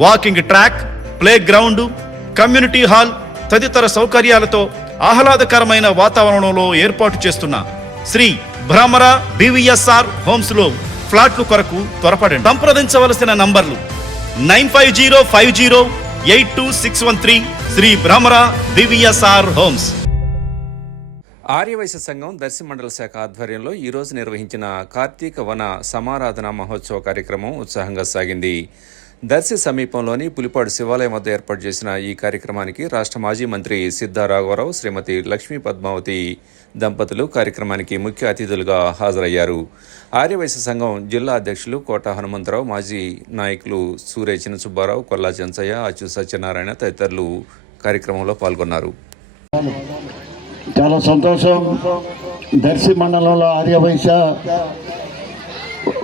walking track playground community hall తదితర సౌకర్యాలతో ఆహ్లాదకరమైన వాతావరణంలో ఏర్పాటు చేస్తున్న శ్రీ భ్రమర బివిఎస్ఆర్ హోమ్స్లో ఫ్లాట్లు కొరకు త్వరపడండి. సంప్రదించవలసిన నంబర్లు nine five zero five zero eight two six one three Sri Bhramara BVSR homes. Aryavysya సంఘం దర్శి మండల శాఖ ఆధ్వర్యంలో ఈరోజు నిర్వహించిన కార్తీక వన సమారాధన మహోత్సవ కార్యక్రమం ఉత్సాహంగా సాగింది. దర్శి సమీపంలోని పులిపాడు శివాలయం వద్ద ఏర్పాటు చేసిన ఈ కార్యక్రమానికి రాష్ట్ర మాజీ మంత్రి సిద్ధా రాఘవరావు శ్రీమతి లక్ష్మీ పద్మావతి దంపతులు కార్యక్రమానికి ముఖ్య అతిథులుగా హాజరయ్యారు. ఆర్యవైశ్య సంఘం జిల్లా అధ్యక్షులు కోట హనుమంతరావు మాజీ నాయకులు సూర్య చిన్నసుబ్బారావు కొల్లా చెంచయ్య అచ్చు సత్యనారాయణ తదితరులు కార్యక్రమంలో పాల్గొన్నారు. చాలా సంతోషం. దర్శి మండలంలో ఆర్యవైశ్య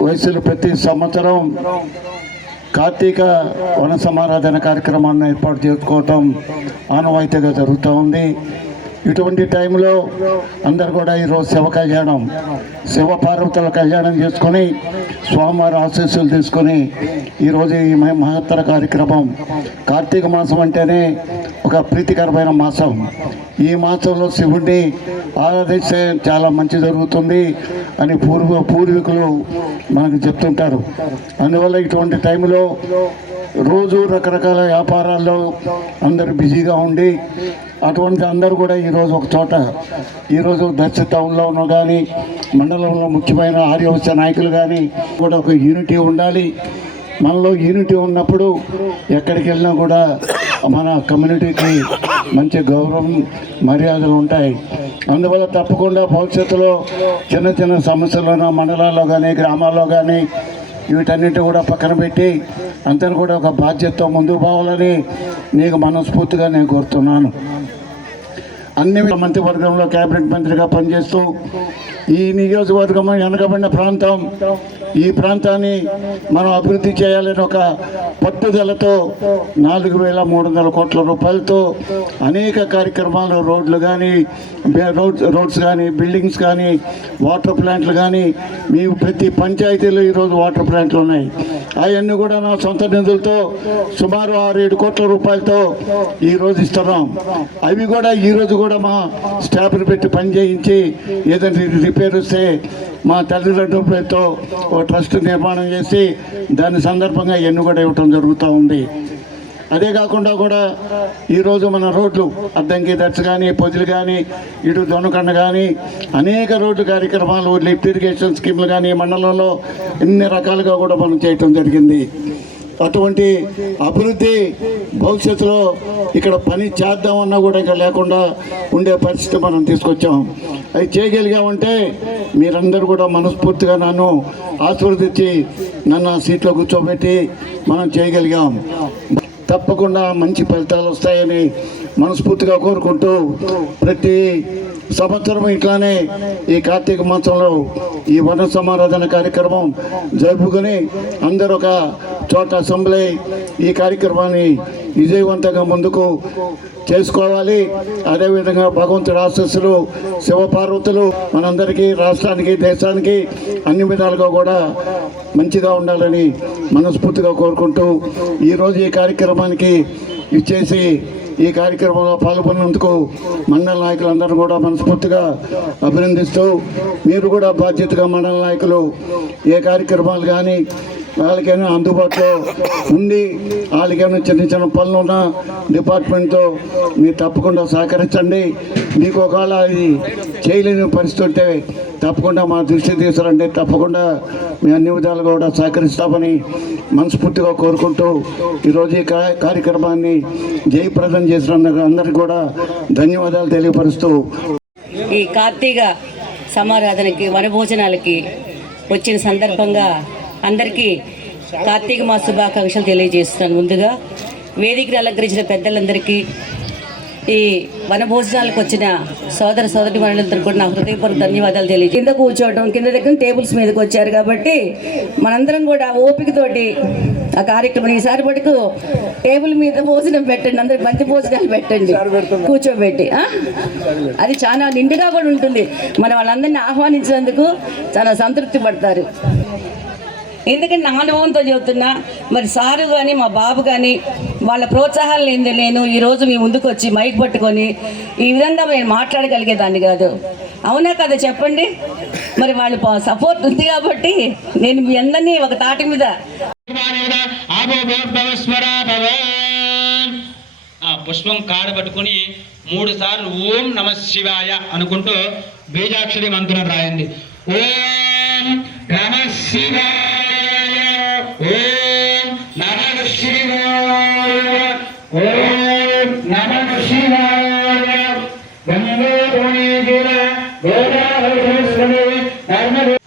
వయసులు ప్రతి సంవత్సరం కార్తీక వన సమారాధన కార్యక్రమాన్ని ఏర్పాటు చేసుకోవటం ఆనవాయితీగా జరుగుతూ ఉంది. ఇటువంటి టైంలో అందరు కూడా ఈరోజు శివ కళ్యాణం శివ పార్వతుల కళ్యాణం చేసుకొని స్వామివారి ఆశీస్సులు తీసుకొని ఈరోజు ఈ మహత్తర కార్యక్రమం. కార్తీక మాసం అంటేనే ఒక ప్రీతికరమైన మాసం. ఈ మాసంలో శివుడిని ఆరాధిస్తే చాలా మంచి జరుగుతుంది అని పూర్వ పూర్వీకులు మనకు చెప్తుంటారు. అందువల్ల ఇటువంటి టైంలో రోజు రకరకాల వ్యాపారాల్లో అందరూ బిజీగా ఉండి అటువంటి అందరూ కూడా ఈరోజు ఒక చోట ఈరోజు దర్శ టౌన్లోనూ కానీ మండలంలో ముఖ్యమైన ఆర్యవశ్య నాయకులు కానీ కూడా ఒక యూనిటీ ఉండాలి. మనలో యూనిటీ ఉన్నప్పుడు ఎక్కడికి వెళ్ళినా కూడా మన కమ్యూనిటీకి మంచి గౌరవం మర్యాదలు ఉంటాయి. అందువల్ల తప్పకుండా భవిష్యత్తులో చిన్న చిన్న సమస్యలను మండలాల్లో కానీ గ్రామాల్లో కానీ వీటన్నిటి కూడా పక్కన పెట్టి అందరూ కూడా ఒక బాధ్యతతో ముందుకు పోవాలని నీకు మనస్ఫూర్తిగా నేను కోరుతున్నాను. అన్ని మంత్రివర్గంలో కేబినెట్ మంత్రిగా పనిచేస్తూ ఈ నియోజకవర్గం వెనకబడిన ప్రాంతం ఈ ప్రాంతాన్ని మనం అభివృద్ధి చేయాలని ఒక పట్టుదలతో నాలుగు వేల మూడు వందల కోట్ల రూపాయలతో అనేక కార్యక్రమాలు రోడ్లు కానీ రోడ్ రోడ్స్ కానీ బిల్డింగ్స్ కానీ వాటర్ ప్లాంట్లు కానీ మీ ప్రతి పంచాయతీలో ఈరోజు వాటర్ ప్లాంట్లు ఉన్నాయి. అవన్నీ కూడా నా సొంత నిధులతో సుమారు ఆరు ఏడు కోట్ల రూపాయలతో ఈరోజు ఇస్తున్నాం. అవి కూడా ఈరోజు కూడా మా స్టాఫ్ని పెట్టి పని చేయించి ఏదైనా రిపేర్ వస్తే మా తల్లిదండ్రుల ఓ ట్రస్ట్ నిర్మాణం చేసి దాని సందర్భంగా ఇవన్నీ కూడా ఇవ్వటం జరుగుతూ ఉంది. అదే కాకుండా కూడా ఈరోజు మన రోడ్లు అద్దంకి దర్శ కానీ పొదులు కానీ ఇటు దొనకండ కానీ అనేక రోడ్లు కార్యక్రమాలు లిఫ్ట్ ఇరిగేషన్ స్కీమ్లు కానీ మండలంలో ఎన్ని రకాలుగా కూడా మనం చేయటం జరిగింది. అటువంటి అభివృద్ధి భవిష్యత్తులో ఇక్కడ పని చేద్దామన్నా కూడా ఇంకా లేకుండా ఉండే పరిస్థితి మనం తీసుకొచ్చాం. అవి చేయగలిగామంటే మీరందరూ కూడా మనస్ఫూర్తిగా నన్ను ఆశీర్వదించి నన్ను ఆ సీట్లో కూర్చోబెట్టి మనం చేయగలిగాం. తప్పకుండా మంచి ఫలితాలు వస్తాయని మనస్ఫూర్తిగా కోరుకుంటూ ప్రతి సంవత్సరం ఇట్లానే ఈ కార్తీక మాసంలో ఈ వన సమారాధన కార్యక్రమం జరుపుకొని అందరూ ఒక చోట అసెంబ్లీ ఈ కార్యక్రమాన్ని విజయవంతంగా ముందుకు చేసుకోవాలి. అదేవిధంగా భగవంతుడు ఆశస్సులు శివపార్వతులు మనందరికీ రాష్ట్రానికి దేశానికి అన్ని విధాలుగా కూడా మంచిగా ఉండాలని మనస్ఫూర్తిగా కోరుకుంటూ ఈరోజు ఈ కార్యక్రమానికి ఇచ్చేసి ఈ కార్యక్రమంలో పాల్గొన్నందుకు మండల నాయకులందరూ కూడా మనస్ఫూర్తిగా అభినందిస్తూ మీరు కూడా బాధ్యతగా మండల నాయకులు ఏ కార్యక్రమాలు కానీ వాళ్ళకైనా అందుబాటులో ఉండి వాళ్ళకైనా చిన్న చిన్న పనులు ఉన్న డిపార్ట్మెంట్తో మీరు తప్పకుండా సహకరించండి. మీకు ఒకవేళ అది చేయలేని పరిస్థితి ఉంటే తప్పకుండా మా దృష్టికి తీసుకురండి. తప్పకుండా మీ అన్ని విధాలుగా కూడా సహకరిస్తామని మనస్ఫూర్తిగా కోరుకుంటూ ఈరోజు ఈ కార్యక్రమాన్ని జయప్రదం చేసినందుకు అందరికీ కూడా ధన్యవాదాలు తెలియపరుస్తూ ఈ కార్తీక సమారాధనకి వనభోజనాలకి వచ్చిన సందర్భంగా అందరికీ కార్తీక మాస శుభాకాంక్షలు తెలియజేస్తున్నాను. ముందుగా వేదికను అలంకరించిన పెద్దలందరికీ ఈ వన భోజనాలకు వచ్చిన సోదర సోదరి మనులందరూ కూడా నా హృదయపూర్వక ధన్యవాదాలు తెలియజేసి కింద కూర్చోవడం కింద దగ్గర టేబుల్స్ మీదకి వచ్చారు కాబట్టి మనందరం కూడా ఓపికతోటి ఆ కార్యక్రమం ఈసారి పట్టుకు టేబుల్ మీద భోజనం పెట్టండి అందరు మంచి భోజనాలు పెట్టండి కూర్చోబెట్టి? అది చాలా నిండుగా కూడా ఉంటుంది. మన వాళ్ళందరినీ ఆహ్వానించినందుకు చాలా సంతృప్తి పడతారు. ఎందుకంటే నా అనుభవంతో చెబుతున్నా మరి సారు కానీ మా బాబు కానీ వాళ్ళ ప్రోత్సాహం లేని నేను ఈరోజు మీ ముందుకు వచ్చి మైక్ పట్టుకొని ఈ విధంగా నేను మాట్లాడగలిగేదాన్ని కాదు. అవునా కదా చెప్పండి? మరి వాళ్ళు సపోర్ట్ ఉంది కాబట్టి నేను మీ అందరినీ ఒక తాటి మీద ఆ పుష్పం కాడ పట్టుకుని మూడు సార్లు ఓం నమ శివాయ అనుకుంటూ బీజాక్షరి మంత్రం రాయండి. ఓం నమ శివాయ.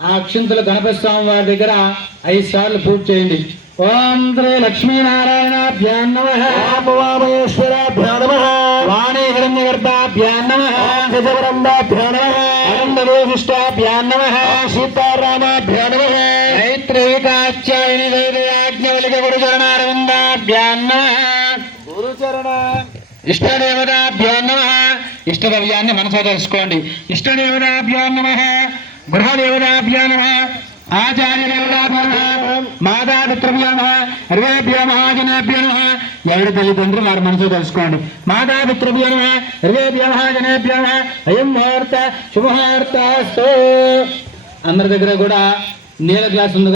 ఆ అక్షింతలు గణపతి స్వామి వారి దగ్గర ఐదు సార్లు పూజ చేయండి. ఓం శ్రీ లక్ష్మీనారాయణాభ్యాం నమః. వామయేశ్వరాభ్యా నమః. వాణీ హిరణ్యగర్భాభ్యాం నమః. గజవరంభాభ్యా నమః. అనందవేశిష్టాభ్యాం నమః. సీతారామాభ్యా నమః. మైత్రేకాచ్యాయని వైదయాజ్ఞవలిక గురుచరణారవిందాభ్యాం నమః. గురుచరణ. ఇష్టదేవతాభ్యో నమ. ఇష్టదవ్యాన్ని మనసులో తెలుసుకోండి. ఇష్టదేవతాభ్యో నమ గృహదేవతాభ్యో నమ ఆచార్య మాతాపితృభ్యో నమ హృదయభ్యో మహాజనేభ్యో నమ ఎవరి తల్లిదండ్రులు వారి మనసు తెలుసుకోండి. మాతాపితృభ్యో నమ హృదయభ్యో మహాజనేభ్యో నమ అయం ముహూర్త శుభముహూర్త అందరి దగ్గర కూడా నీల గ్లాస్ ఉంది.